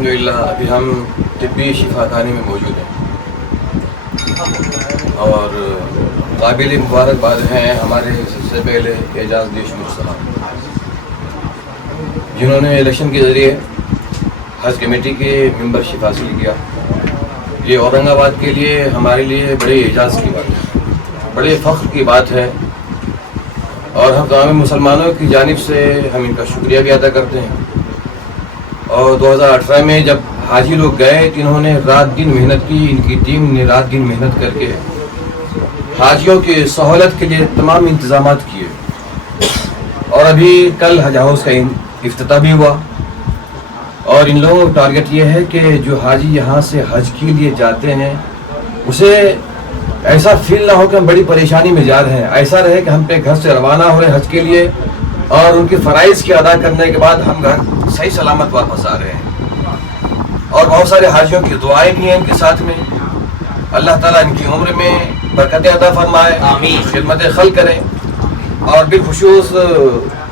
अल्हम्दुलिल्लाह अभी हम तिब्बी शिफाखाने में मौजूद हैं और काबिल मुबारकबाद हैं हमारे सबसे पहले एजाज़ देशमुख साहब, जिन्होंने इलेक्शन के ज़रिए हज कमेटी के मेंबरशिप हासिल किया। ये औरंगाबाद के लिए हमारे लिए बड़े एजाज़ की बात है, बड़े फ़ख्र की बात है और हम तमाम मुसलमानों की जानिब से हम इनका शुक्रिया भी अदा करते हैं। और 2018 में जब हाजी लोग गए तो इन्होंने रात दिन मेहनत की, इनकी टीम ने रात दिन मेहनत करके हाजियों की सहूलत के लिए तमाम इंतजाम किए। और अभी कल हज हाउस का इफ्तिताह भी हुआ और इन लोगों का टारगेट ये है कि जो हाजी यहाँ से हज के लिए जाते हैं उसे ऐसा फील ना हो कि हम बड़ी परेशानी में जा रहे हैं, ऐसा रहे कि हम पे घर से रवाना हो रहे हैं हज के लिए और उनके फ़राइज़ की अदा करने के बाद हम घर सही सलामत वापस आ रहे हैं। और बहुत सारे हाजियों की दुआएं भी हैं इनके साथ में। अल्लाह ताला इनकी उम्र में बरकत अता फरमाए, आमीन, खिदमत खल करें। और बिलखुसूस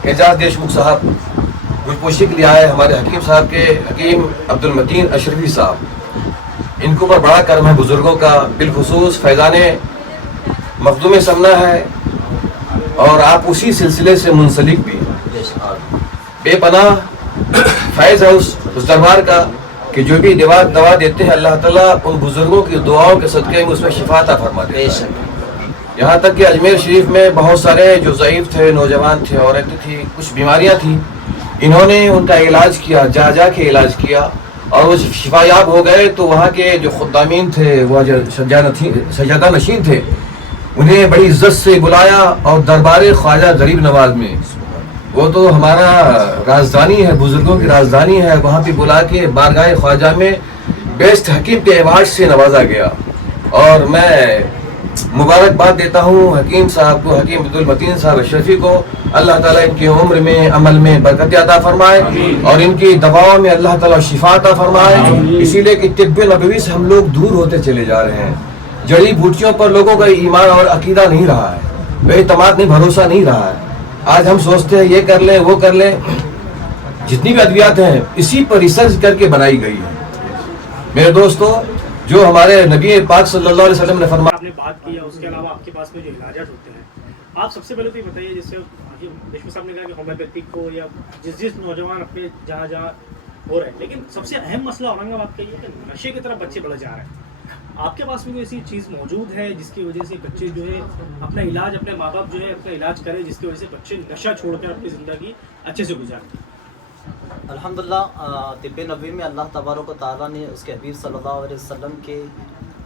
एजाज़ देशमुख साहब गुलपोशी के लिए आए हमारे हकीम साहब के हकीम अब्दुल मतीन अशरफी साहब, इनके ऊपर बड़ा कर्म है बुज़ुर्गों का। बिलखुसूस फैज़ाने मखदूम समना है और आप उसी सिलसिले से मुंसलिक भी बेपनाह फैज़ है उस दरबार का कि जो भी दवा देते हैं अल्लाह ताला उन बुज़ुर्गों की दुआओं के सदक़े में उसमें शिफा अता फरमा देता है। यहाँ तक कि अजमेर शरीफ में बहुत सारे जो ज़ईफ़ थे, नौजवान थे, औरतें थी, कुछ बीमारियाँ थी, इन्होंने उनका इलाज किया, जा के इलाज किया और वो शिफायाब हो गए। तो वहाँ के जो खुद्दामीन थे, वह जो सज्जादा नशीन थे, उन्हें बड़ी इज्जत से बुलाया और दरबार ख्वाजा गरीब नवाज में, वो तो हमारा राजधानी है, बुजुर्गों की राजधानी है, वहाँ पे बुला के बारगाह ख्वाजा में बेस्ट हकीम के अवार्ड से नवाजा गया। और मैं मुबारकबाद देता हूँ हकीम साहब को, हकीम अब्दुल मतीन साहब अशरफी को। अल्लाह ताला इनकी उम्र में, अमल में बरकत अता फरमाए और इनकी दवाओं में अल्लाह ताला शिफा अता फरमाए। इसीलिए कि तिब्ब नबवी से हम लोग दूर होते चले जा रहे हैं। जड़ी बूटियों पर लोगों का ईमान और अकीदा नहीं रहा है, बेतमाद नहीं, भरोसा नहीं रहा है। आज हम सोचते हैं ये कर लें, वो कर लें। जितनी भी अद्वियात हैं इसी पर रिसर्च करके बनाई गई है। मेरे दोस्तों, जो हमारे नबी पाक सल्लल्लाहु अलैहि वसल्लम ने फरमाया, आपने बात किया, उसके अलावा आपके पास में जो इलाजात होते हैं, आप सबसे पहले तो ये बताइए, जैसे देशमुख साहब ने कहा कि होम्योपैथिक को या जिस नौजवान अपने जहाँ हो रहे हैं, लेकिन सबसे अहम मसला औरंगाबाद का ये है कि नशे की तरफ बच्चे बढ़ जा रहे हैं। आपके पास में कोई ऐसी चीज़ मौजूद है जिसकी वजह से बच्चे जो है अपना इलाज, अपने माँ बाप जो है अपना इलाज करें, जिसकी वजह से बच्चे नशा छोड़कर अपनी ज़िंदगी अच्छे से गुजारें? अल्हम्दुलिल्लाह तिब्ब नबवी में अल्लाह तबारक व तआला ने उसके हबीब सल्लल्लाहु अलैहि वसल्लम के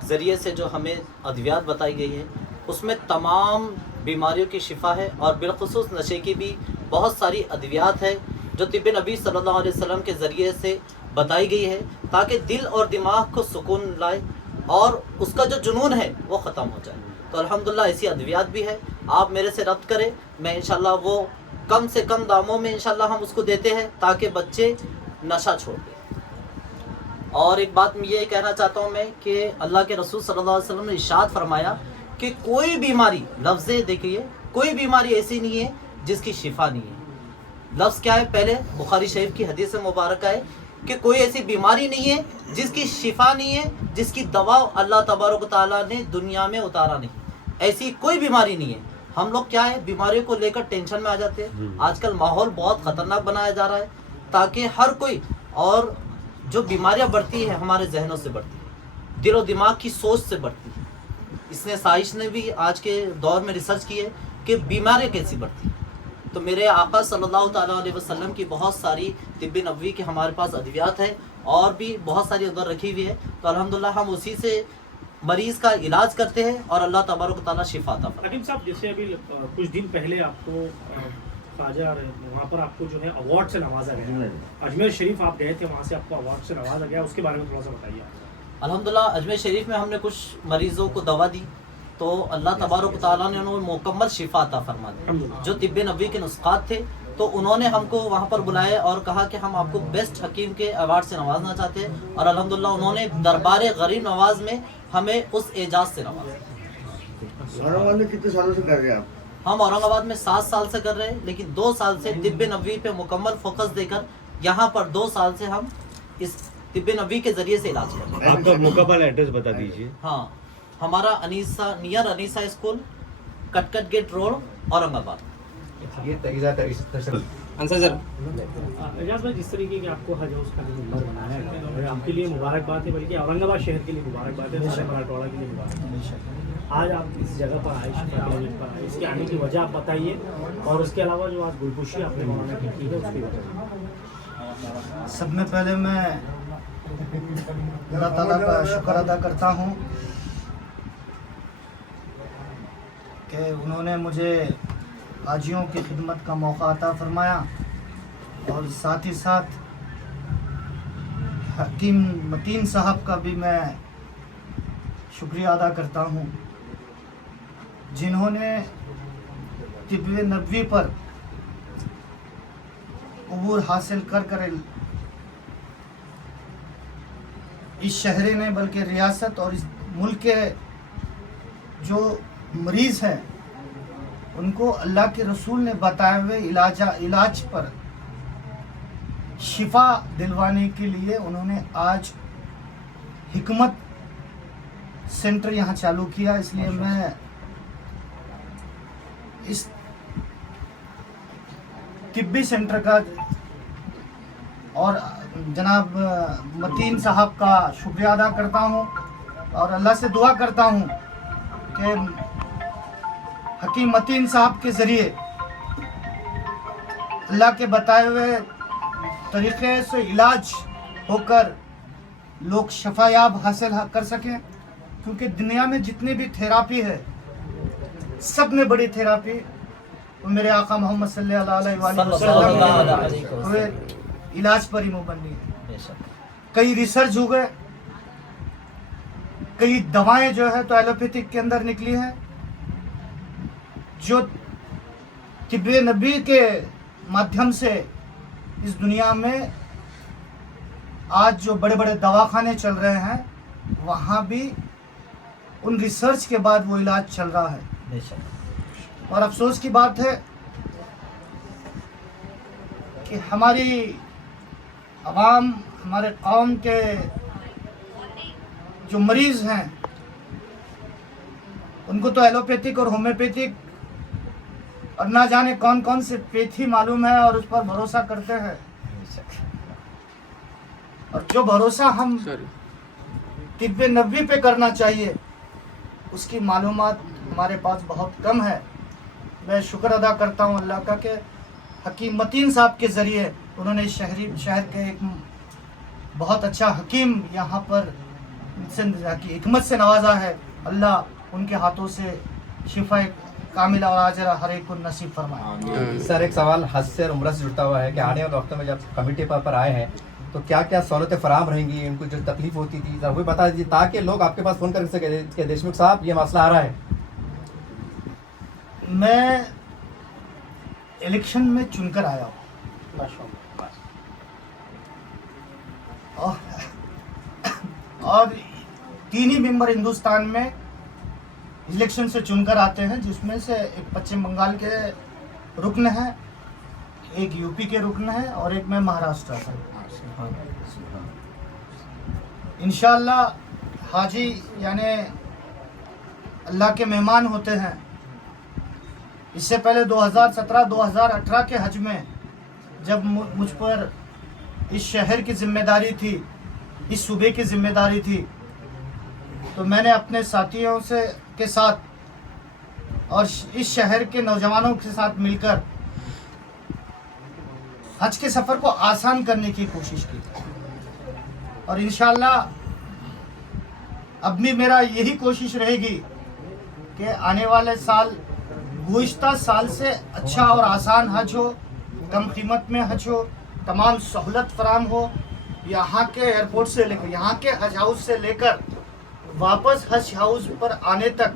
ज़रिए से जो हमें अद्वियात बताई गई है उसमें तमाम बीमारियों की शिफा है और बिलखुसूस नशे की भी बहुत सारी अद्वियात है जो तिब्ब नबी सल्लल्लाहु अलैहि वसल्लम के ज़रिए से बताई गई है ताकि दिल और दिमाग को सुकून लाए और उसका जो जुनून है वो ख़त्म हो जाए। तो अल्हम्दुलिल्लाह ऐसी अद्वियात भी है, आप मेरे से रब्त करें, मैं इंशाल्लाह वो कम से कम दामों में इंशाल्लाह हम उसको देते हैं ताकि बच्चे नशा छोड़ दें। और एक बात मैं ये कहना चाहता हूँ मैं कि अल्लाह के रसूल सल्लल्लाहु अलैहि वसल्लम ने इरशाद फरमाया कि कोई बीमारी, लफ्ज़े देखिए, कोई बीमारी ऐसी नहीं है जिसकी शिफा नहीं है। लफ्ज़ क्या है? पहले बुखारी शरीफ की हदीस मुबारक है कि कोई ऐसी बीमारी नहीं है जिसकी शिफा नहीं है, जिसकी दवा अल्लाह तबारक तआला ने दुनिया में उतारा नहीं। ऐसी कोई बीमारी नहीं है। हम लोग क्या है, बीमारियों को लेकर टेंशन में आ जाते हैं। आजकल माहौल बहुत ख़तरनाक बनाया जा रहा है ताकि हर कोई, और जो बीमारियां बढ़ती है हमारे जहनों से बढ़ती है, दिल और दिमाग की सोच से बढ़ती है। इसने साइंस ने भी आज के दौर में रिसर्च की है कि बीमारियां कैसी बढ़ती हैं। तो मेरे आका सल्लल्लाहु ताला अलैहि वसल्लम की बहुत सारी तिब्बी नबवी के हमारे पास अद्वियात है और भी बहुत सारी अंदर रखी हुई है। तो अल्हम्दुलिल्लाह हम उसी से मरीज़ का इलाज करते हैं और अल्लाह तबारक ताला शिफा अता फरमाता है। हकीम साहब, जैसे अभी कुछ दिन पहले आपको ख्वाजा वहाँ पर आपको जो है अवार्ड से नवाजा गया, अजमेर शरीफ आप गए थे, वहाँ से आपको अवार्ड से नवाजा गया, उसके बारे में थोड़ा सा बताइए। अल्हम्दुलिल्लाह अजमेर शरीफ में हमने कुछ मरीज़ों को दवा दी तो अल्लाह तबारक ताला ने उन्हें मुकम्मल शिफा अता फरमा दी। जो तिब्ब नबवी के नुस्खात थे तो उन्होंने हमको वहाँ पर बुलाया और कहा कि हम आपको बेस्ट हकीम के अवार्ड से नवाजना चाहते हैं और अल्हम्दुलिल्लाह उन्होंने दरबार गरीब नवाज में हमें उस एजाज़ से नवाजा। औरंगाबाद में कितने सालों से कर रहे हैं आप? हम औरंगाबाद में 7 साल से कर रहे हैं, लेकिन 2 साल से तिब्ब नबवी पे मुकम्मल फोकस देकर यहाँ पर 2 साल से हम इस तिब्बे नबी के ज़रिए से इलाज करते हैं। आपका मुकम्मल एड्रेस बता दीजिए। हाँ, हमारा Anisa near Anisa school, Katkat gate road, Aurangabad. Answer sir. Ejaz भाई, जिस तरीके की आपको हज हाउस का नंबर बनाया है, और आपके लिए मुबारकबाद है, बल्कि औरंगाबाद शहर के लिए मुबारकबाद है, सारे मराठवाड़ा के लिए मुबारकबाद। आज आप इस जगह पर आए, शिफा क्लिनिक पर आए, इसके आने की वजह आप बताइए, और उसके अलावा जो आज गुलपुशी आपने मौलाना की है उसकी वजह। सब में पहले मैं अल्लाह ताला का शुक्र अदा करता हूँ कि उन्होंने मुझे हाजियों की खिदमत का मौका अता फरमाया, और साथ ही साथ हकीम मतीन साहब का भी मैं शुक्रिया अदा करता हूँ, जिन्होंने तिब्बे नबवी पर अबूर हासिल कर इस शहर ने बल्कि रियासत और इस मुल्क के जो मरीज़ हैं उनको अल्लाह के रसूल ने बताए हुए इलाज पर शिफा दिलवाने के लिए उन्होंने आज हिकमत सेंटर यहाँ चालू किया। इसलिए मैं इस तिब्बी सेंटर का और जनाब मतीन साहब का शुक्रिया अदा करता हूँ, और अल्लाह से दुआ करता हूँ कि हकीम मतीन साहब के ज़रिए अल्लाह के बताए हुए तरीक़े से इलाज होकर लोग शफायाब हासिल कर सकें, क्योंकि दुनिया में जितनी भी थेरापी है, सब में बड़ी थेरापी वो मेरे आका मोहम्मद सल्लल्लाहु अलैहि वसल्लम इलाज पर ही मुबन्नी है। कई रिसर्च हो गए, कई दवाएं जो है तो एलोपैथिक के अंदर निकली है, जो तिब्बे नबी के माध्यम से इस दुनिया में आज जो बड़े बड़े दवाखाने चल रहे हैं, वहाँ भी उन रिसर्च के बाद वो इलाज चल रहा है। और अफसोस की बात है कि हमारी अवाम, हमारे कौम के जो मरीज़ हैं उनको तो एलोपैथिक और होम्योपैथिक और ना जाने कौन कौन से पैथी मालूम है, और उस पर भरोसा करते हैं। और जो भरोसा हम तिब्बे नबवी पे करना चाहिए, उसकी मालूमात हमारे पास बहुत कम है। मैं शुक्र अदा करता हूँ अल्लाह का कि हकीम मतीन साहब के ज़रिए उन्होंने शहर के एक बहुत अच्छा हकीम यहाँ पर की हिकमत से नवाजा है। अल्लाह उनके हाथों से शिफा कामिला और आजरा हर एक को नसीब फरमाए। सर, एक सवाल हज से और उम्र से जुड़ता हुआ है कि आने वाले वक्तों में जब कमेटी पर आए हैं तो क्या क्या सहूलतें फराम रहेंगी, उनको जो तकलीफ होती थी जरा वो बता दीजिए, ताकि लोग आपके पास फ़ोन कर सके कि देशमुख साहब ये मसला आ रहा है। मैं इलेक्शन में चुनकर आया हूँ, और 3 ही मेंबर हिंदुस्तान में इलेक्शन से चुनकर आते हैं, जिसमें से एक पश्चिम बंगाल के रुकन है, एक यूपी के रुकन है, और एक मैं महाराष्ट्र से। इंशाअल्लाह हाजी यानी अल्लाह के मेहमान होते हैं। इससे पहले 2017-2018 के हज में जब मुझ पर इस शहर की जिम्मेदारी थी, इस सूबे की जिम्मेदारी थी, तो मैंने अपने साथियों के साथ और इस शहर के नौजवानों के साथ मिलकर हज के सफ़र को आसान करने की कोशिश की, और इंशाअल्लाह अब भी मेरा यही कोशिश रहेगी कि आने वाले साल गुज़िश्ता साल से अच्छा और आसान हज हो, कम कीमत में हज हो, तमाम सहूलत फराम हो, यहाँ के एयरपोर्ट से लेकर, यहाँ के हज हाउस से लेकर वापस हज हाउस पर आने तक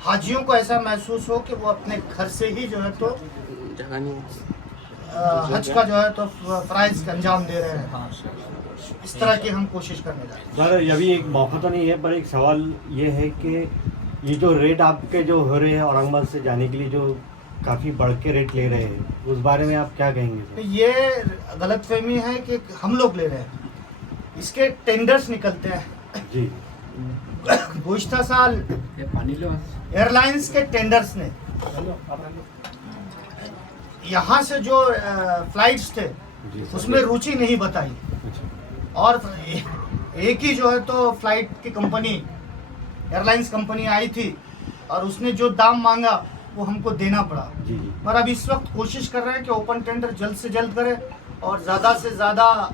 हाजियों को ऐसा महसूस हो कि वो अपने घर से ही जो है तो हज का जो है तो फ़राइज़ का अंजाम दे रहे हैं। इस तरह की हम कोशिश करने जा रहे हैं। सर, अभी एक मौका तो नहीं है, पर एक सवाल ये है कि ये जो रेट आपके जो हो रहे हैं औरंगाबाद से जाने के लिए, जो काफ़ी बढ़ के रेट ले रहे हैं, उस बारे में आप क्या कहेंगे तो सर? ये गलतफहमी है कि हम लोग ले रहे हैं, इसके टेंडर्स निकलते हैं। जी गुज़श्ता साल एयरलाइंस के टेंडर्स ने यहाँ से जो फ्लाइट्स थे जी सर। उसमें रुचि नहीं बताई, अच्छा। और एक ही जो है तो फ्लाइट की कंपनी, एयरलाइंस कंपनी आई थी और उसने जो दाम मांगा वो हमको देना पड़ा। जी जी पर अब इस वक्त कोशिश कर रहे हैं कि ओपन टेंडर जल्द से जल्द करें और ज़्यादा से ज़्यादा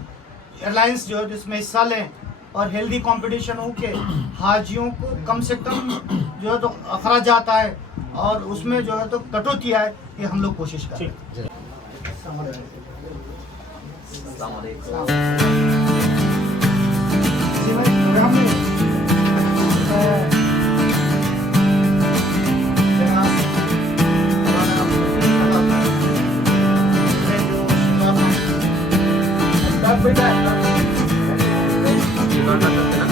एयरलाइंस जो है तो इसमें हिस्सा लें और हेल्दी कंपटीशन हो के हाजियों को कम से कम जो है तो अखराज आता है और उसमें जो है तो कटौती आए, ये हम लोग कोशिश करें। अस्सलाम वालेकुम। प्रोग्राम में ये करना चाहते हैं ना?